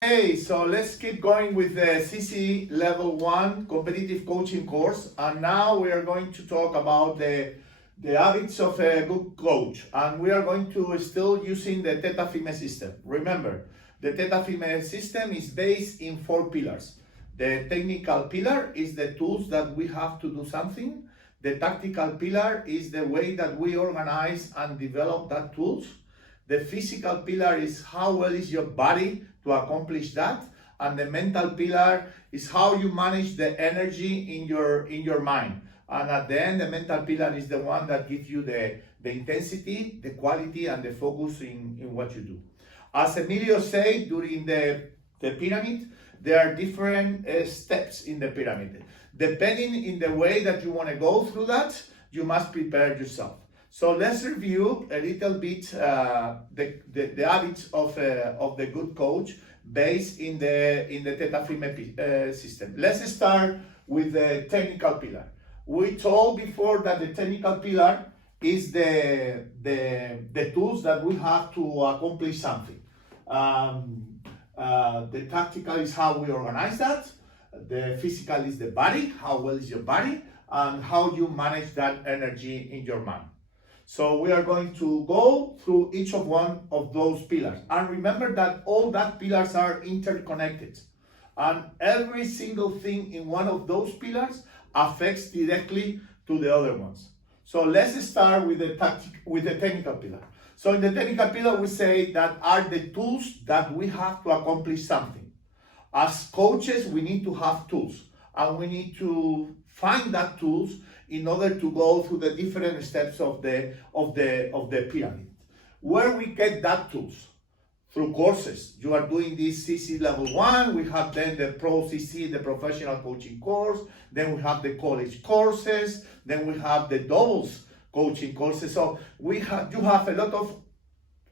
Hey, so let's keep going with the CC Level 1 competitive coaching course. And now we are going to talk about the habits of a good coach. And we are going to still using the Tetafime system. Remember, the Tetafime system is based in 4 pillars. The technical pillar is the tools that we have to do something. The tactical pillar is the way that we organize and develop that tools. The physical pillar is how well is your body to accomplish that, and the mental pillar is how you manage the energy in your mind. And at the end, the mental pillar is the one that gives you the intensity, the quality, and the focus in what you do. As Emilio said during the pyramid, there are different steps in the pyramid. Depending in the way that you want to go through that, you must prepare yourself. So let's review a little bit the habits of the good coach based in the Tetafime system. Let's start with the technical pillar. We told before that the technical pillar is the tools that we have to accomplish something. The tactical is how we organize that. The physical is the body, how well is your body, and how you manage that energy in your mind. So we are going to go through each of one of those pillars. And remember that all that pillars are interconnected. And every single thing in one of those pillars affects directly to the other ones. So let's start with the technical pillar. So in the technical pillar, we say that are the tools that we have to accomplish something. As coaches, we need to have tools, and we need to find that tools in order to go through the different steps of the pyramid. Where we get that tools? Through courses. You are doing this CC Level 1, we have then the Pro CC, the professional coaching course, then we have the college courses, then we have the doubles coaching courses. So you have a lot of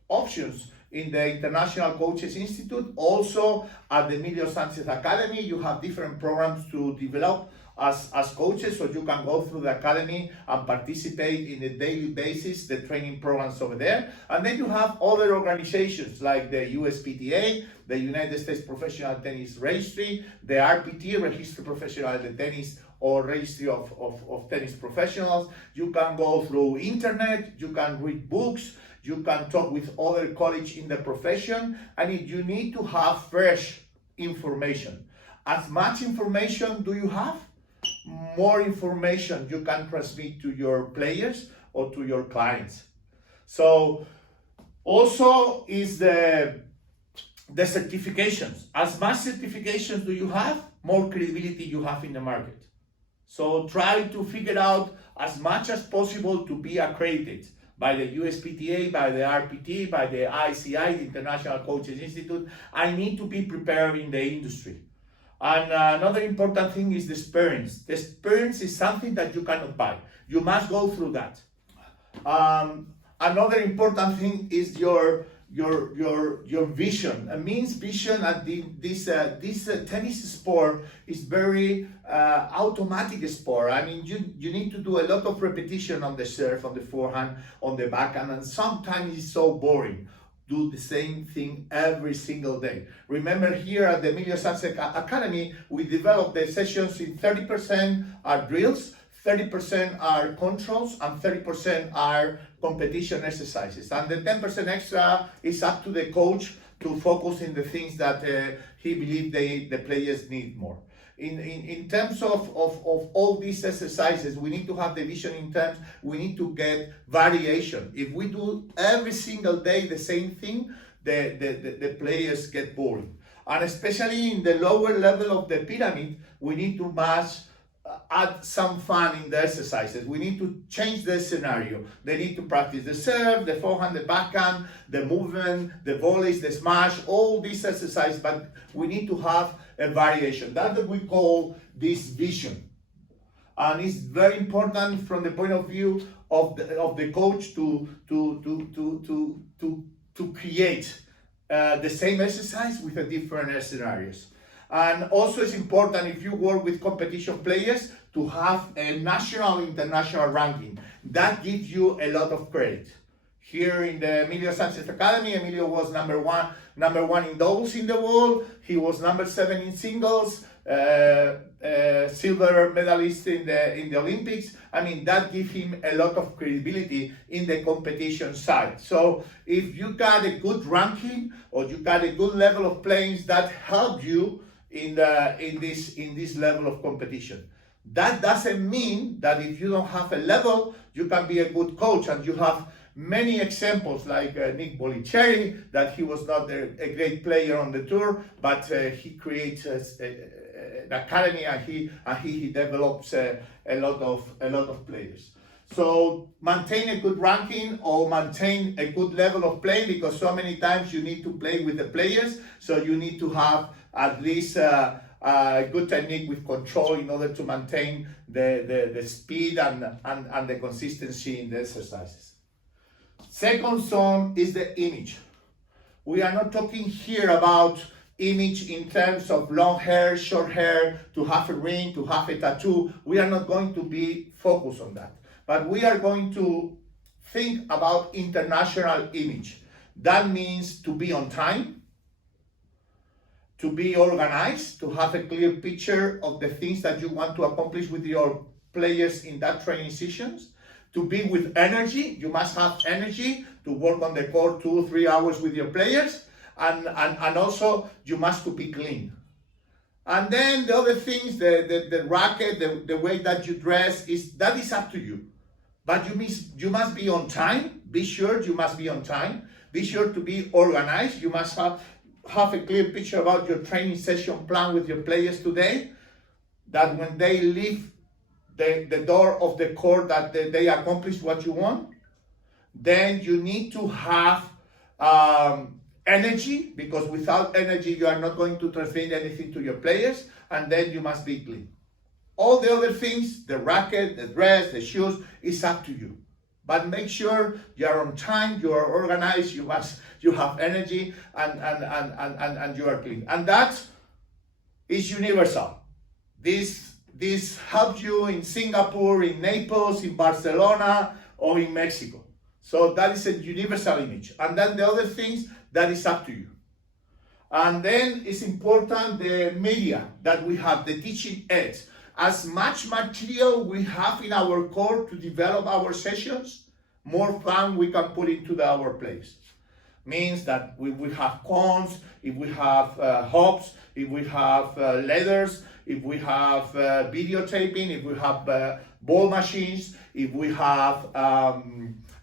options in the International Coaches Institute. Also at the Emilio Sanchez Academy, you have different programs to develop as coaches, so you can go through the academy and participate in a daily basis, the training programs over there. And then you have other organizations like the USPTA, the United States Professional Tennis Registry, the RPT, Register Professional de Tennis, or Registry of Tennis Professionals. You can go through internet, you can read books, you can talk with other colleagues in the profession, and you need to have fresh information. As much information do you have, more information you can transmit to your players or to your clients. So also is the certifications. As much certifications do you have, more credibility you have in the market. So try to figure out as much as possible to be accredited by the USPTA, by the RPT, by the ICI, the International Coaches Institute. I need to be prepared in the industry. And another important thing is the experience. The experience is something that you cannot buy. You must go through that. Another important thing is your vision. It means vision at this tennis sport is very automatic sport. I mean, you need to do a lot of repetition on the serve, on the forehand, on the backhand, and sometimes it's so boring. Do the same thing every single day. Remember, here at the Emilio Sanchez Academy, we develop the sessions in 30% are drills, 30% are controls, and 30% are competition exercises. And the 10% extra is up to the coach to focus in the things that he believes the players need more. In terms of all these exercises, we need to have the vision in terms, we need to get variation. If we do every single day the same thing, the players get boring. And especially in the lower level of the pyramid, we need to add some fun in the exercises. We need to change the scenario. They need to practice the serve, the forehand, the backhand, the movement, the volleys, the smash, all these exercises, but we need to have a variation. That's what we call this vision. And it's very important from the point of view of the coach to create the same exercise with the different scenarios. And also it's important, if you work with competition players, to have a national, international ranking. That gives you a lot of credit. here in the Emilio Sanchez Academy. Emilio was number one in doubles in the world. He was number 7 in singles, silver medalist in the Olympics. I mean, that gives him a lot of credibility in the competition side. So if you got a good ranking or you got a good level of playing, that help you in this level of competition. That doesn't mean that if you don't have a level, you can be a good coach. And you have many examples like Nick Bollicherry, that he was not a great player on the tour, but he creates an academy and he develops a lot of players. So maintain a good ranking or maintain a good level of play, because so many times you need to play with the players. So you need to have at least a good technique with control in order to maintain the speed and the consistency in the exercises. Second zone is the image. We are not talking here about image in terms of long hair, short hair, to have a ring, to have a tattoo. We are not going to be focused on that. But we are going to think about international image. That means to be on time, to be organized, to have a clear picture of the things that you want to accomplish with your players in that training sessions, to be with energy. You must have energy to work on the court 2-3 hours with your players, and also you must to be clean. And then the other things, the racket, the way that you dress, that is up to you. But you must be on time. Be sure you must be on time. Be sure to be organized. You must have a clear picture about your training session plan with your players today, that when they leave the door of the court, that they accomplish what you want. Then you need to have energy, because without energy you are not going to transmit anything to your players. And then you must be clean. All the other things, the racket, the dress, the shoes, is up to you. But make sure you are on time, you are organized, you have energy, and you are clean. And that is universal. This helps you in Singapore, in Naples, in Barcelona, or in Mexico. So that is a universal image. And then the other things, that is up to you. And then it's important the media that we have, the teaching aids. As much material we have in our court to develop our sessions, more fun we can put into our plays. Means that we have cones, if we have hubs, if we have leathers, if we have videotaping, if we have ball machines, if we have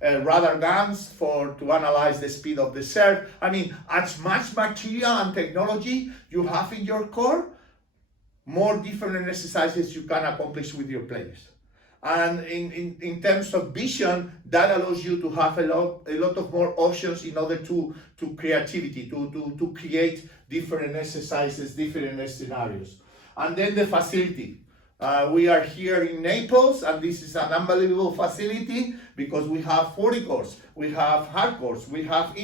radar guns to analyze the speed of the serve. I mean, as much material and technology you have in your core, more different exercises you can accomplish with your players. And in terms of vision, that allows you to have a lot of more options in order to creativity, to create different exercises, different scenarios. And then the facility. We are here in Naples, and this is an unbelievable facility because we have 40 courts, we have hard courts, we have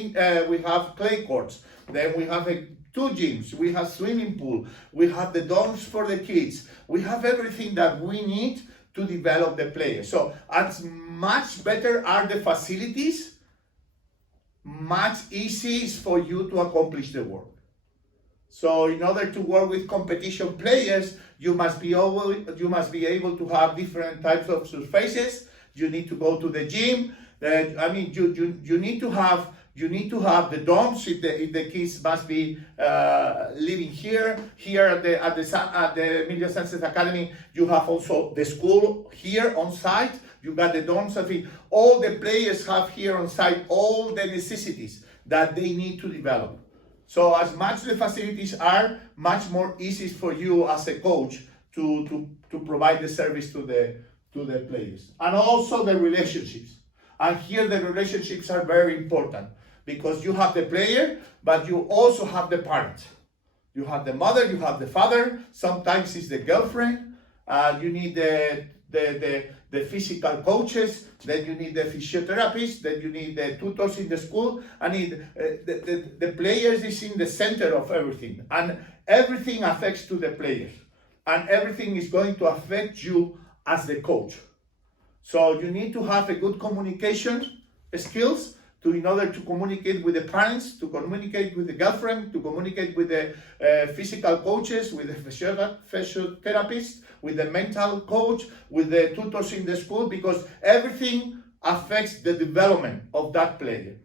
clay courts, then we have 2 gyms, we have swimming pool, we have the domes for the kids, we have everything that we need to develop the players. So as much better are the facilities, much easier is for you to accomplish the work. So in order to work with competition players, you must be able to have different types of surfaces. You need to go to the gym. You need to have the domes if the kids must be living here. Here at the Emilio Sanchez Academy, you have also the school here on site. You got the domes. All the players have here on site all the necessities that they need to develop. So as much the facilities are, much more easy for you as a coach to provide the service to the players. And also the relationships. And here the relationships are very important because you have the player, but you also have the parent. You have the mother, you have the father, sometimes it's the girlfriend, you need the physical coaches, then you need the physiotherapists, then you need the tutors in the school, and the players is in the center of everything, and everything affects to the players, and everything is going to affect you as the coach. So you need to have a good communication skills, in order to communicate with the parents, to communicate with the girlfriend, to communicate with the physical coaches, with the physiotherapist, with the mental coach, with the tutors in the school, because everything affects the development of that player.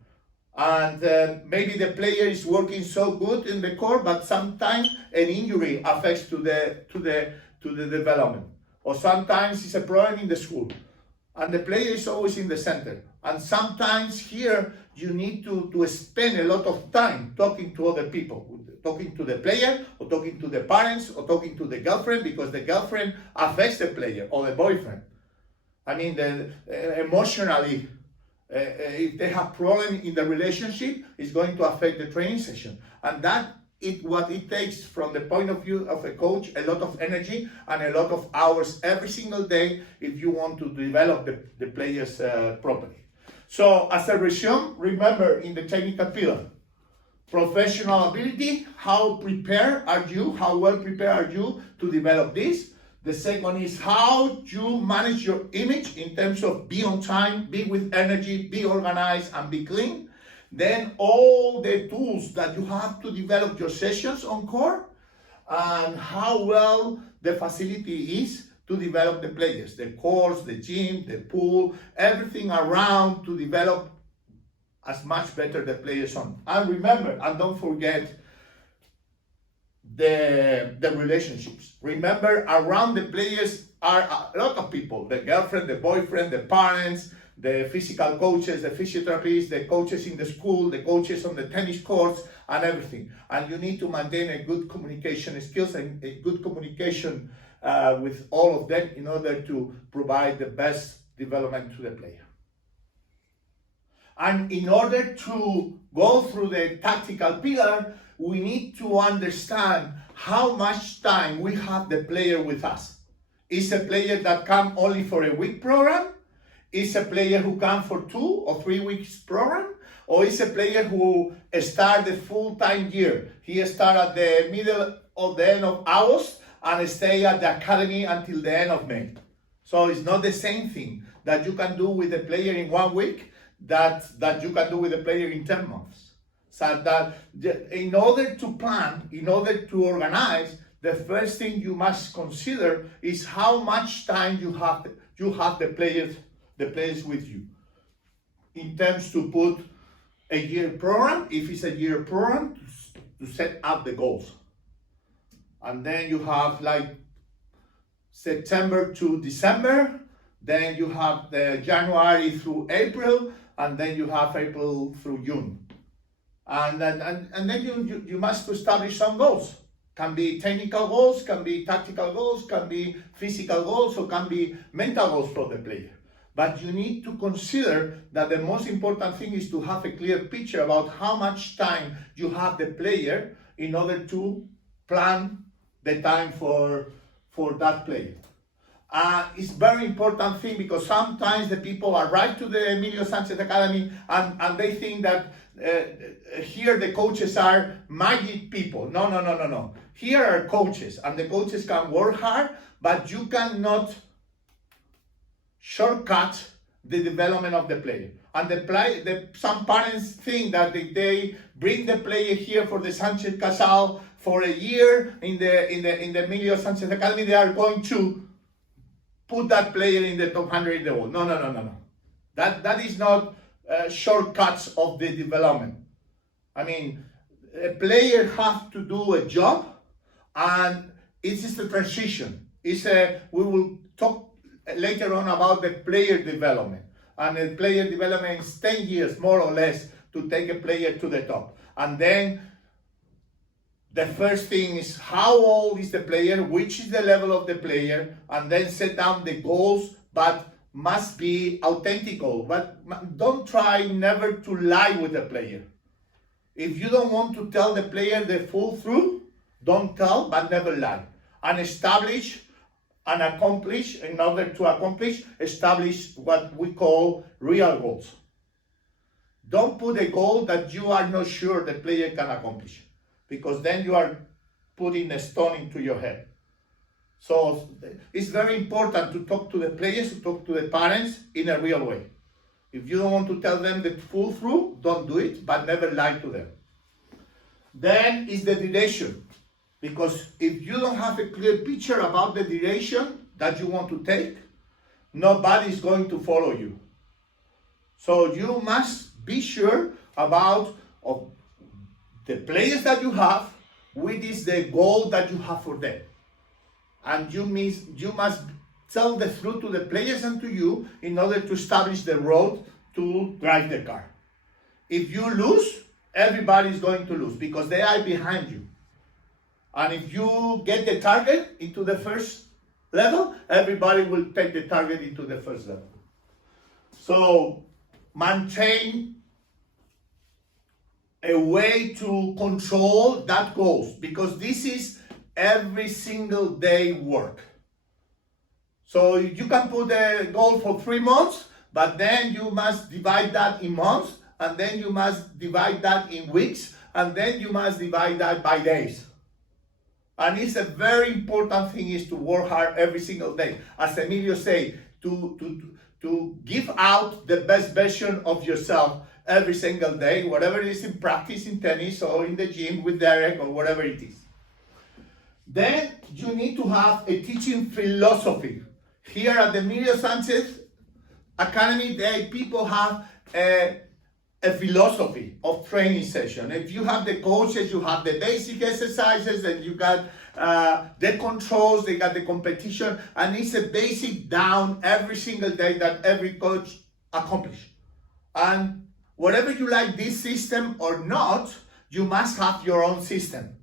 And maybe the player is working so good in the court, but sometimes an injury affects to the development, or sometimes it's a problem in the school, and the player is always in the center. And sometimes here you need to spend a lot of time talking to other people, talking to the player, or talking to the parents, or talking to the girlfriend, because the girlfriend affects the player, or the boyfriend. I mean, emotionally, if they have problem in the relationship, it's going to affect the training session. And that is what it takes, from the point of view of a coach, a lot of energy and a lot of hours every single day if you want to develop the players properly. So as a resume, remember in the technical pillar, professional ability, how prepared are you, how well prepared are you to develop this? The second is how you manage your image in terms of be on time, be with energy, be organized, and be clean. Then all the tools that you have to develop your sessions on court, and how well the facility is to develop the players, the courts, the gym, the pool, everything around to develop as much better the players on. And remember, and don't forget, the relationships. Remember, around the players are a lot of people, the girlfriend, the boyfriend, the parents, the physical coaches, the physiotherapists, the coaches in the school, the coaches on the tennis courts, and everything. And you need to maintain a good communication skills and a good communication with all of them in order to provide the best development to the player. And in order to go through the tactical pillar, we need to understand how much time we have the player with us. Is a player that come only for a week program? Is a player who come for 2 or 3 weeks program? Or is a player who start the full-time year? He start at the middle of the end of August and stay at the academy until the end of May. So it's not the same thing that you can do with a player in 1 week that you can do with a player in 10 months. So that in order to plan, in order to organize, the first thing you must consider is how much time you have the players with you. In terms to put a year program, if it's a year program, to set up the goals. And then you have like September to December, then you have the January through April, and then you have April through June. And then you must establish some goals. Can be technical goals, can be tactical goals, can be physical goals, or can be mental goals for the player. But you need to consider that the most important thing is to have a clear picture about how much time you have the player in order to plan the time for that player. It's very important thing, because sometimes the people arrive to the Emilio Sanchez Academy and they think that here the coaches are magic people. No. Here are coaches, and the coaches can work hard, but you cannot shortcut the development of the player. And some parents think that if they bring the player here for the Sanchez Casal for a year in the Emilio Sanchez Academy, they are going to put that player in the top 100 in the world. No. That is not shortcuts of the development. I mean, a player has to do a job, and it's just a transition. We will talk later on about the player development. And the player development is 10 years, more or less, to take a player to the top. And then the first thing is how old is the player, which is the level of the player, and then set down the goals, but must be authentic. But don't try never to lie with the player. If you don't want to tell the player the full truth, don't tell, but never lie. And establish and accomplish, in order to accomplish, establish what we call real goals. Don't put a goal that you are not sure the player can accomplish, because then you are putting a stone into your head. So it's very important to talk to the players, to talk to the parents in a real way. If you don't want to tell them the full truth, don't do it, but never lie to them. Then is the duration. Because if you don't have a clear picture about the duration that you want to take, nobody is going to follow you. So you must be sure about the players that you have, what is the goal that you have for them. And you must tell the truth to the players and to you in order to establish the road to drive the car. If you lose, everybody is going to lose because they are behind you. And if you get the target into the first level, everybody will take the target into the first level. So maintain a way to control that goals, because this is every single day work. So you can put a goal for 3 months, but then you must divide that in months, and then you must divide that in weeks, and then you must divide that by days. And it's a very important thing is to work hard every single day. As Emilio say, to give out the best version of yourself every single day, whatever it is in practice, in tennis, or in the gym with Derek, or whatever it is. Then you need to have a teaching philosophy. Here at the Emilio Sanchez Academy, people have a philosophy of training session. If you have the coaches, you have the basic exercises, and you got the controls, they got the competition, and it's a basic down every single day that every coach accomplish. And whatever you like this system or not, you must have your own system.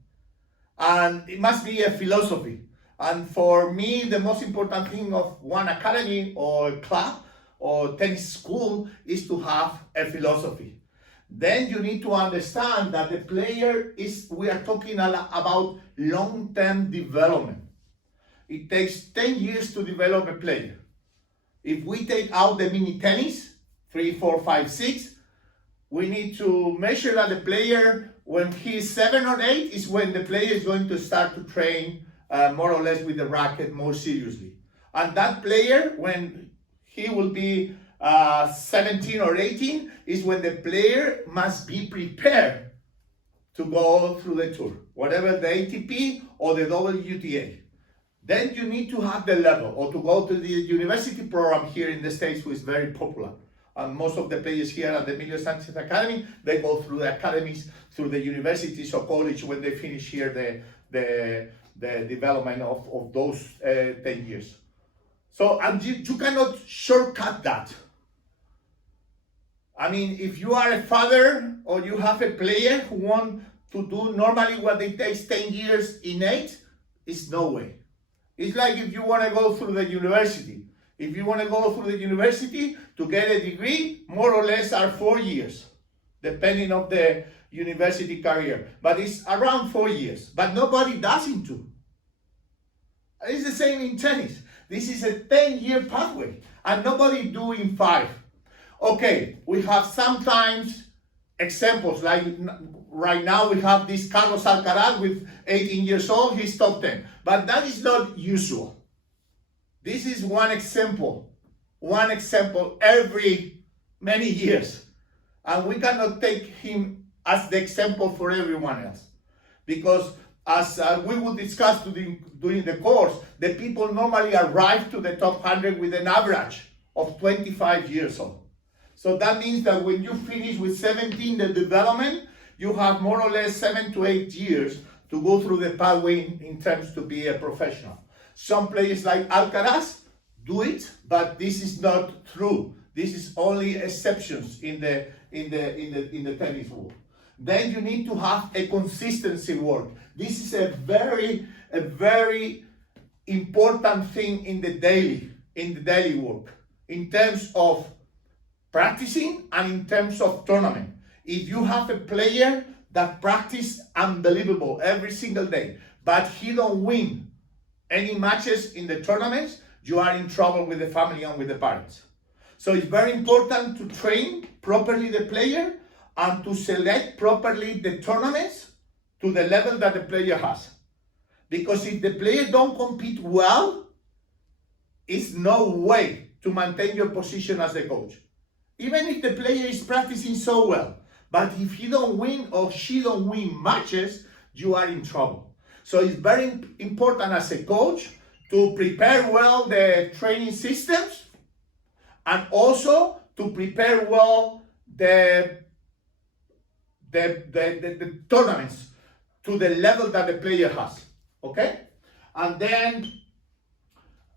And it must be a philosophy. And for me, the most important thing of one academy or a club or tennis school is to have a philosophy. Then you need to understand that the player we are talking about long-term development. It takes 10 years to develop a player. If we take out the mini tennis, 3, 4, 5, 6, we need to measure that the player, when he's 7 or 8, is when the player is going to start to train more or less with the racket more seriously. And that player, when he will be 17 or 18, is when the player must be prepared to go through the tour, whatever the ATP or the WTA. Then you need to have the level, or to go to the university program here in the States, which is very popular. And most of the players here at the Emilio Sanchez Academy, they go through the academies, through the universities or college when they finish here the development of those 10 years. So, and you cannot shortcut that. I mean, if you are a father or you have a player who want to do normally what it takes 10 years in 8, it's no way. It's like if you want to go through the university. If you want to go through the university to get a degree, more or less are 4 years, depending on the university career. But it's around 4 years. But nobody does it too. It's the same in tennis. This is a 10-year pathway, and nobody do in 5. Okay, we have sometimes examples, like right now we have this Carlos Alcaraz with 18 years old, he's top 10. But that is not usual. This is one example every many years. And we cannot take him as the example for everyone else. Because as we will discuss during the course, the people normally arrive to the top 100 with an average of 25 years old. So that means that when you finish with 17, the development, you have more or less 7 to 8 years to go through the pathway in terms to be a professional. Some players like Alcaraz do it, but this is not true. This is only exceptions in the tennis world. Then you need to have a consistency work. This is a very important thing in the daily work, in terms of practicing and in terms of tournament. If you have a player that practice unbelievable every single day, but he don't win any matches in the tournaments, you are in trouble with the family and with the parents. So it's very important to train properly the player and to select properly the tournaments to the level that the player has. Because if the player don't compete well, it's no way to maintain your position as a coach. even if the player is practicing so well, but if he don't win or she don't win matches, you are in trouble. So it's very important as a coach to prepare well the training systems and also to prepare well the tournaments to the level that the player has, okay? And then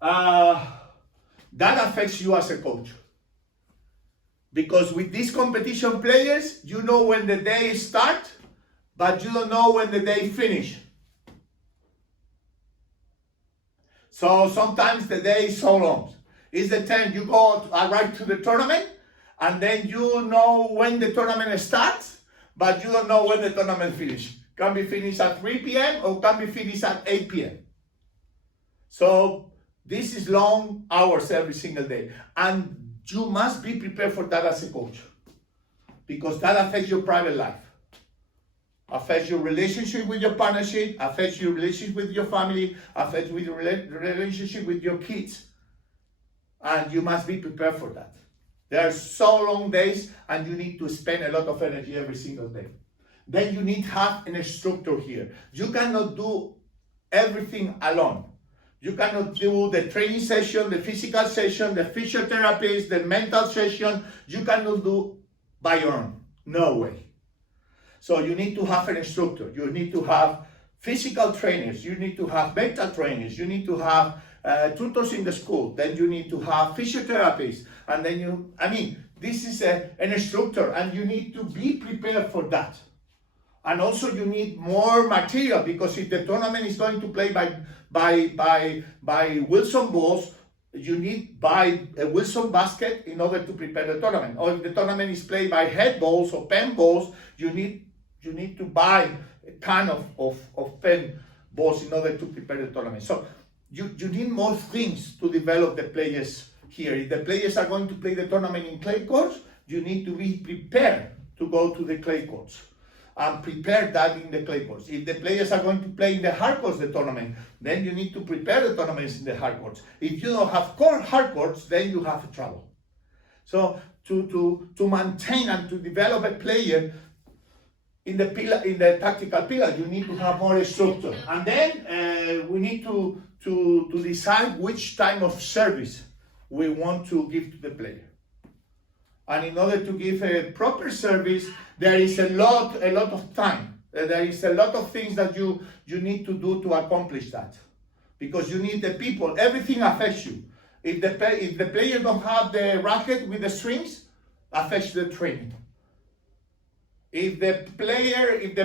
that affects you as a coach. Because with these competition players, you know when the day starts, but you don't know when the day finish. So sometimes the day is so long. It's the time you arrive to the tournament, and then you know when the tournament starts, but you don't know when the tournament finishes. Can be finished at 3 p.m. or can be finished at 8 p.m. So this is long hours every single day. And you must be prepared for that as a coach, because that affects your private life, affects your relationship with your partnership, affects your relationship with your family, affects with your relationship with your kids. And you must be prepared for that. There are so long days and you need to spend a lot of energy every single day. Then you need to have an instructor here. You cannot do everything alone. You cannot do the training session, the physical session, the physiotherapist, the mental session. You cannot do by your own. No way. So you need to have an instructor. You need to have physical trainers. You need to have mental trainers. You need to have tutors in the school. Then you need to have physiotherapists. And then this is an instructor, and you need to be prepared for that. And also you need more material, because if the tournament is going to play by Wilson balls, you need to buy a Wilson basket in order to prepare the tournament. Or if the tournament is played by head balls or pen balls, you need to buy a can of pen balls in order to prepare the tournament. So you need more things to develop the players here. If the players are going to play the tournament in clay courts, you need to be prepared to go to the clay courts and prepare that in the clay courts. If the players are going to play in the hard courts, the tournament, then you need to prepare the tournaments in the hard courts. If you don't have hard courts, then you have trouble. So to maintain and to develop a player in the tactical pillar, you need to have more structure. And then we need to decide which type of service we want to give to the player. And in order to give a proper service, there is a lot of time. There is a lot of things that you need to do to accomplish that. Because you need the people. Everything affects you. If the player don't have the racket with the strings, affects the training. If the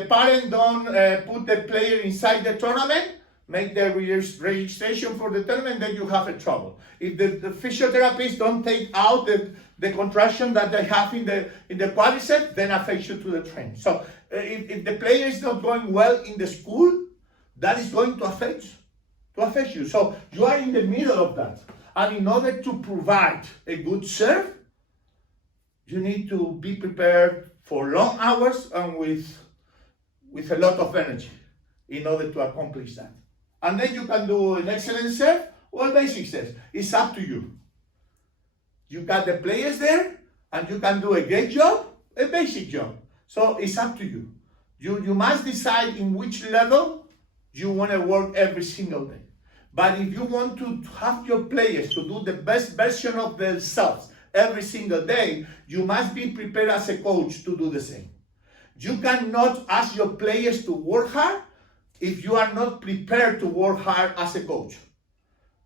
parent don't put the player inside the tournament, make the registration for the tournament, then you have a trouble. If the physiotherapist don't take out the contraction that they have in the quadricep, then affects you to the training. So if the player is not going well in the school, that is going to affect you. So you are in the middle of that. And in order to provide a good serve, you need to be prepared for long hours and with a lot of energy in order to accomplish that. And then you can do an excellent serve or a basic serve. It's up to you. You got the players there, and you can do a great job, a basic job. So it's up to you. You must decide in which level you want to work every single day. But if you want to have your players to do the best version of themselves every single day, you must be prepared as a coach to do the same. You cannot ask your players to work hard if you are not prepared to work hard as a coach.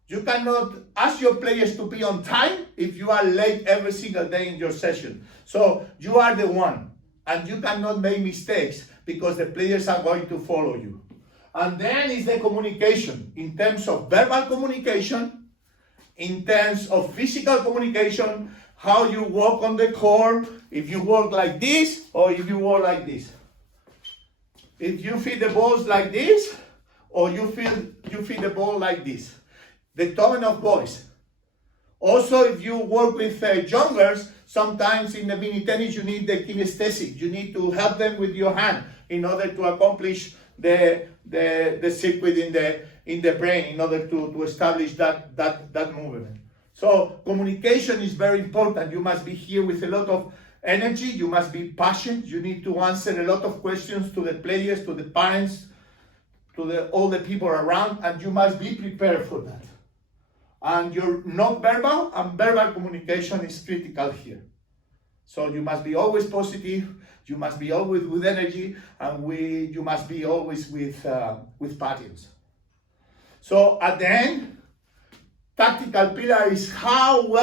You cannot ask your players to be on time if you are late every single day in your session. So you are the one, and you cannot make mistakes because the players are going to follow you. And then is the communication, in terms of verbal communication, in terms of physical communication, how you walk on the court, if you walk like this or if you walk like this. If you feed the balls like this, or you feed the ball like this. The tone of voice. Also, if you work with youngers, sometimes in the mini tennis you need the kinesthetic. You need to help them with your hand in order to accomplish the circuit in the brain, in order to establish that movement. So communication is very important. You must be here with a lot of energy. You must be passionate. You need to answer a lot of questions to the players, to the parents, to all the people around, and you must be prepared for that. And your non-verbal and verbal communication is critical here. So you must be always positive. You must be always with energy, and you must be always with passions. So at the end, tactical pillar is how well